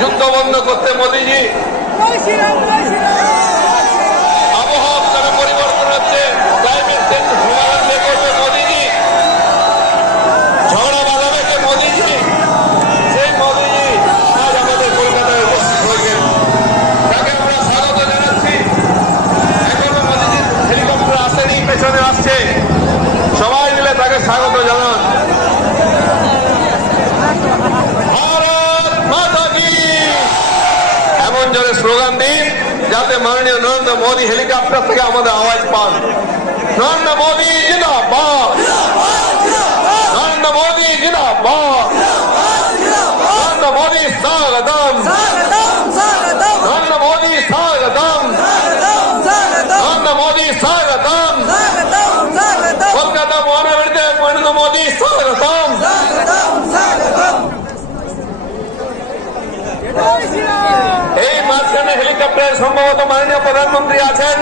যুদ্ধ বন্ধ করতে মোদীজি, আবহাওয়া কেন পরিবর্তন হচ্ছে, ক্লাইমেট চেঞ্জ সমাধান বের করবে মোদীজি, ঝগড়া বাঁধাবে কে মোদীজি, সেই মোদীজি আজ আমাদের কলকাতায় উপস্থিত হয়েছেন। তাকে আমরা স্বাগত জানাচ্ছি। এখনো মোদীজির হেলিকপ্টার আসেনি, পেছনে আসছে, সবাই মিলে তাকে স্বাগত জানান। ভারত মাতা কি, এমন জোরে স্লোগান দিন যাতে মাননীয় নরেন্দ্র মোদী হেলিকপ্টার থেকে আমাদের আওয়াজ পান। নরেন্দ্র মোদী জিন্দাবাদ, নরেন্দ্র মোদী জিন্দাবাদ, নরেন্দ্র মোদী স্বাগতম, নরেন্দ্র মোদী স্বাগতম, নরেন্দ্র মোদী স্বাগতম, কলকাতা মহানগরীতে নরেন্দ্র মোদী স্বাগতম। এই মাঝখানে হেলিকপ্টারে সম্ভবত মাননীয় প্রধানমন্ত্রী আছেন।